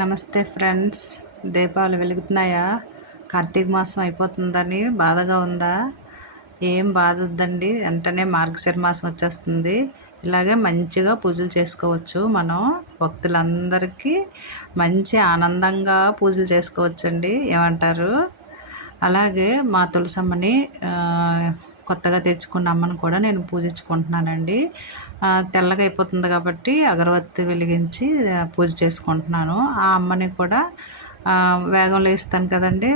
నమస్తే ఫ్రెండ్స్. దీపాలు వెలుగుతున్నాయా? కార్తీక మాసం అయిపోతుందని బాధగా ఉందా? ఏం బాధ వద్దండి, వెంటనే మార్గశిర మాసం వచ్చేస్తుంది. ఇలాగే మంచిగా పూజలు చేసుకోవచ్చు. మనం భక్తులందరికీ మంచి ఆనందంగా పూజలు చేసుకోవచ్చండి. ఏమంటారు? అలాగే మా తులసమ్మని కొత్తగా తెచ్చుకున్న అమ్మని కూడా నేను పూజించుకుంటున్నానండి. తెల్లగా అయిపోతుంది కాబట్టి అగరవత్తి వెలిగించి పూజ చేసుకుంటున్నాను. ఆ అమ్మని కూడా వేగంలో ఇస్తాను కదండి,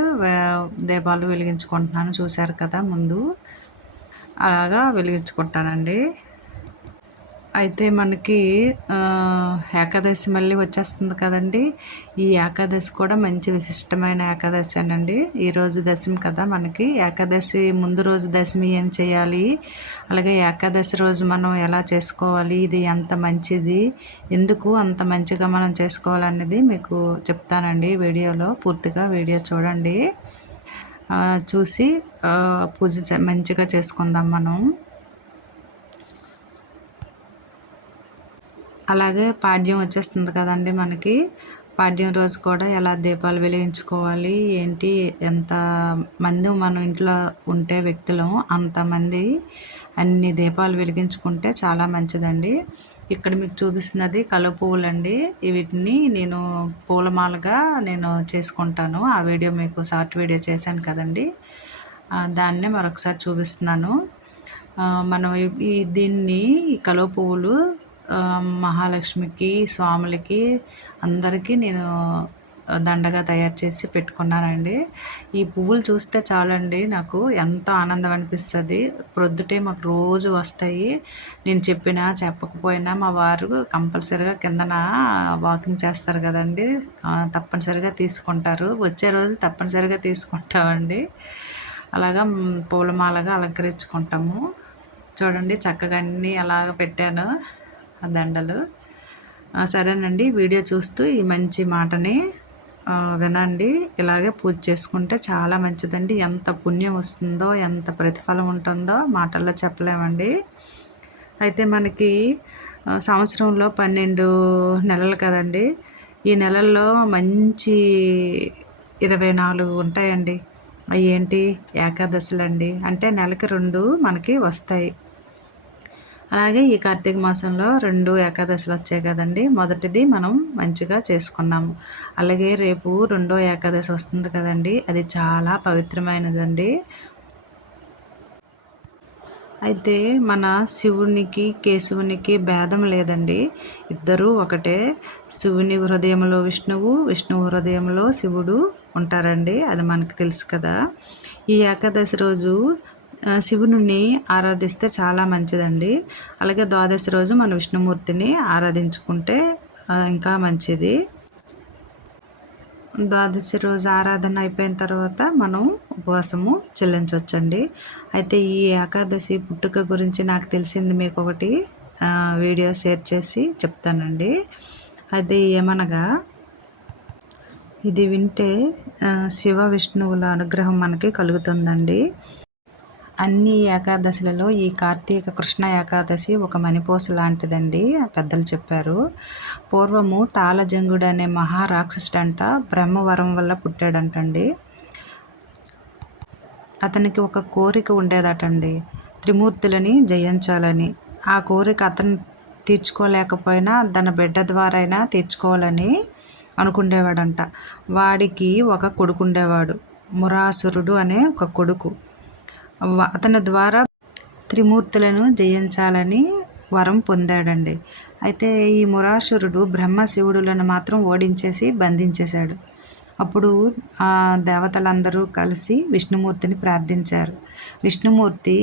దీపాలు వెలిగించుకుంటున్నాను. చూశారు కదా ముందు, అలాగా వెలిగించుకుంటానండి. అయితే మనకి ఏకాదశి మళ్ళీ వచ్చేస్తుంది కదండి. ఈ ఏకాదశి కూడా మంచి విశిష్టమైన ఏకాదశి అనండి. ఈరోజు దశమి కదా మనకి. ఏకాదశి ముందు రోజు దశమి ఏం చేయాలి, అలాగే ఏకాదశి రోజు మనం ఎలా చేసుకోవాలి, ఇది ఎంత మంచిది, ఎందుకు అంత మంచిగా మనం చేసుకోవాలనేది మీకు చెప్తానండి వీడియోలో. పూర్తిగా వీడియో చూడండి. చూసి పూజ మంచిగా చేసుకుందాం మనం. అలాగే పాడ్యం వచ్చేస్తుంది కదండి మనకి. పాడ్యం రోజు కూడా ఎలా దీపాలు వెలిగించుకోవాలి ఏంటి, ఎంత మంది మనం ఇంట్లో ఉంటే వ్యక్తులం అంతమంది అన్ని దీపాలు వెలిగించుకుంటే చాలా మంచిదండి. ఇక్కడ మీకు చూపిస్తున్నది కలువ పువ్వులండి. వీటిని నేను పూలమాలగా నేను చేసుకుంటాను. ఆ వీడియో మీకు షార్ట్ వీడియో చేశాను కదండి, దాన్నే మరొకసారి చూపిస్తున్నాను. మనం దీన్ని కలువ పువ్వులు మహాలక్ష్మికి, స్వాములకి, అందరికీ నేను దండగా తయారు చేసి పెట్టుకున్నానండి. ఈ పువ్వులు చూస్తే చాలండి నాకు ఎంతో ఆనందం అనిపిస్తుంది. ప్రొద్దుటే మాకు రోజు వస్తాయి. నేను చెప్పినా చెప్పకపోయినా మా వారు కంపల్సరిగా కిందన వాకింగ్ చేస్తారు కదండి, తప్పనిసరిగా తీసుకుంటారు. వచ్చే రోజు తప్పనిసరిగా తీసుకుంటామండి. అలాగా పూలమాలగా అలంకరించుకుంటాము. చూడండి చక్కగా అన్నీ అలాగ పెట్టాను ఆ దండలు. సరేనండి, వీడియో చూస్తూ ఈ మంచి మాటని వినండి. ఇలాగే పూజ చేసుకుంటే చాలా మంచిదండి. ఎంత పుణ్యం వస్తుందో, ఎంత ప్రతిఫలం ఉంటుందో మాటల్లో చెప్పలేమండి. అయితే మనకి సంవత్సరంలో 12 నెలలు కదండి. ఈ నెలల్లో మంచి 24 ఉంటాయండి. అవి ఏంటి, ఏకాదశులండి. అంటే నెలకి 2 మనకి వస్తాయి. అలాగే ఈ కార్తీక మాసంలో 2 ఏకాదశులు వచ్చాయి కదండి. మొదటిది మనం మంచిగా చేసుకున్నాము. అలాగే రేపు 2వ ఏకాదశి వస్తుంది కదండి, అది చాలా పవిత్రమైనదండి. అయితే మన శివునికి కేశవునికి భేదం లేదండి, ఇద్దరూ ఒకటే. శివుని హృదయంలో విష్ణువు, విష్ణువు హృదయంలో శివుడు ఉంటారండి. అది మనకు తెలుసు కదా. ఈ ఏకాదశి రోజు శివుని ఆరాధిస్తే చాలా మంచిదండి. అలాగే ద్వాదశి రోజు మన విష్ణుమూర్తిని ఆరాధించుకుంటే ఇంకా మంచిది. ద్వాదశి రోజు ఆరాధన అయిపోయిన తర్వాత మనం ఉపవాసము చెల్లించవచ్చండి. అయితే ఈ ఏకాదశి పుట్టుక గురించి నాకు తెలిసింది మీకు ఒకటి వీడియో షేర్ చేసి చెప్తానండి. అది ఏమనగా, ఇది వింటే శివ విష్ణువుల అనుగ్రహం మనకి కలుగుతుందండి. అన్ని ఏకాదశులలో ఈ కార్తీక కృష్ణ ఏకాదశి ఒక మణిపూస లాంటిదండి, పెద్దలు చెప్పారు. పూర్వము తాళజంగుడు అనే మహారాక్షసుడంట బ్రహ్మవరం వల్ల పుట్టాడంటండి. అతనికి ఒక కోరిక ఉండేదటండి, త్రిమూర్తులని జయించాలని. ఆ కోరిక అతను తీర్చుకోలేకపోయినా తన బిడ్డ ద్వారా అయినా తీర్చుకోవాలని అనుకునేవాడంట. వాడికి ఒక కొడుకు ఉండేవాడు, మురాసురుడు అనే ఒక కొడుకు. అతని ద్వారా త్రిమూర్తులను జయించాలని వరం పొందాడండి. అయితే ఈ మురాసురుడు బ్రహ్మశివుడులను మాత్రం ఓడించేసి బంధించేశాడు. అప్పుడు ఆ దేవతలందరూ కలిసి విష్ణుమూర్తిని ప్రార్థించారు. విష్ణుమూర్తి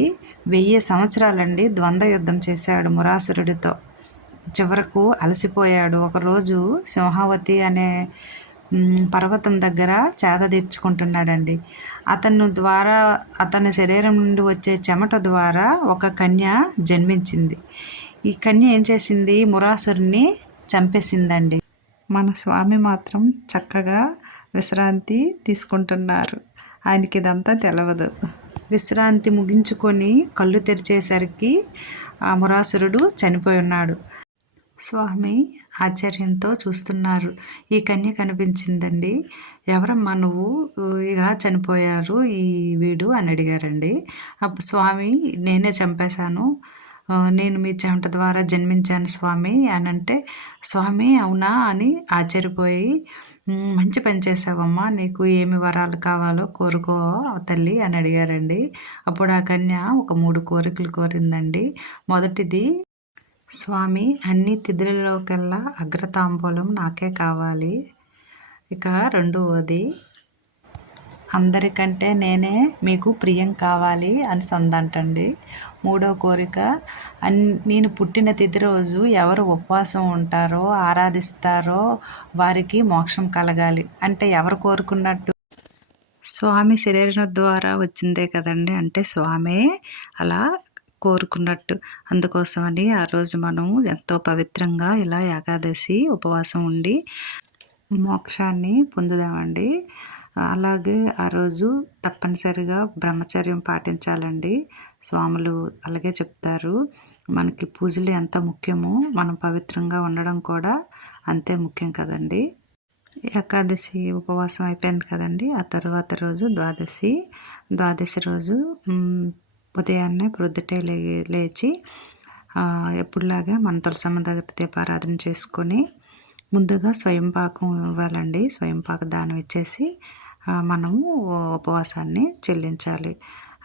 1000 సంవత్సరాలండి ద్వంద్వ యుద్ధం చేశాడు మురాసురుడితో. చివరకు అలసిపోయాడు. ఒకరోజు సింహావతి అనే పర్వతం దగ్గర చేద తీర్చుకుంటున్నాడండి. అతని శరీరం నుండి వచ్చే చెమట ద్వారా ఒక కన్య జన్మించింది. ఈ కన్య ఏం చేసింది, మురాసురుని చంపేసిందండి. మన స్వామి మాత్రం చక్కగా విశ్రాంతి తీసుకుంటున్నారు. ఆయనకి ఇదంతా తెలవదు. విశ్రాంతి ముగించుకొని కళ్ళు తెరిచేసరికి ఆ మురాసురుడు చనిపోయి ఉన్నాడు. స్వామి ఆశ్చర్యంతో చూస్తున్నారు. ఈ కన్య కనిపించిందండి. "ఎవరమ్మా నువ్వు? ఇలా చనిపోయారు వీడు" అని అడిగారండి. అప్పుడు స్వామి, "నేనే చంపేశాను. నేను మీ చెమట ద్వారా జన్మించాను స్వామి" అనంటే, "స్వామి అవునా?" అని ఆశ్చర్యపోయి, "మంచి పని చేశావమ్మా. నీకు ఏమి వరాలు కావాలో కోరుకో తల్లి" అని అడిగారండి. అప్పుడు ఆ కన్య ఒక 3 కోరికలు కోరిందండి. మొదటిది, "స్వామి అన్ని తిథులలోకెల్లా అగ్రతాంబూలం నాకే కావాలి." ఇక రెండవది, "అందరికంటే నేనే మీకు ప్రియం కావాలి" అని సందంటండి. మూడో కోరిక, నేను పుట్టిన తిథి రోజు ఎవరు ఉపవాసం ఉంటారో, ఆరాధిస్తారో వారికి మోక్షం కలగాలి. అంటే ఎవరు కోరుకున్నట్టు? స్వామి శరీరం ద్వారా వచ్చిందే కదండి. అంటే స్వామే అలా కోరుకున్నట్టు. అందుకోసమని ఆ రోజు మనం ఎంతో పవిత్రంగా ఇలా ఏకాదశి ఉపవాసం ఉండి మోక్షాన్ని పొందుదామండి. అలాగే ఆ రోజు తప్పనిసరిగా బ్రహ్మచర్యం పాటించాలండి. స్వాములు అలాగే చెప్తారు. మనకి పూజలు ఎంత ముఖ్యమో మనం పవిత్రంగా ఉండడం కూడా అంతే ముఖ్యం కదండి. ఏకాదశి ఉపవాసం అయిపోయింది కదండి. ఆ తర్వాత రోజు ద్వాదశి. ద్వాదశి రోజు ఉదయాన్నే ప్రొద్దుటే లేచి ఎప్పుడులాగా మన తులసమ్మ దగ్గర దీపారాధన చేసుకొని ముందుగా స్వయం పాకం ఇవ్వాలండి. స్వయం పాక దానం ఇచ్చేసి మనము ఉపవాసాన్ని చెల్లించాలి.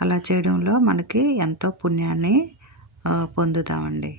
అలా చేయడంలో మనకి ఎంతో పుణ్యాన్ని పొందుతామండి.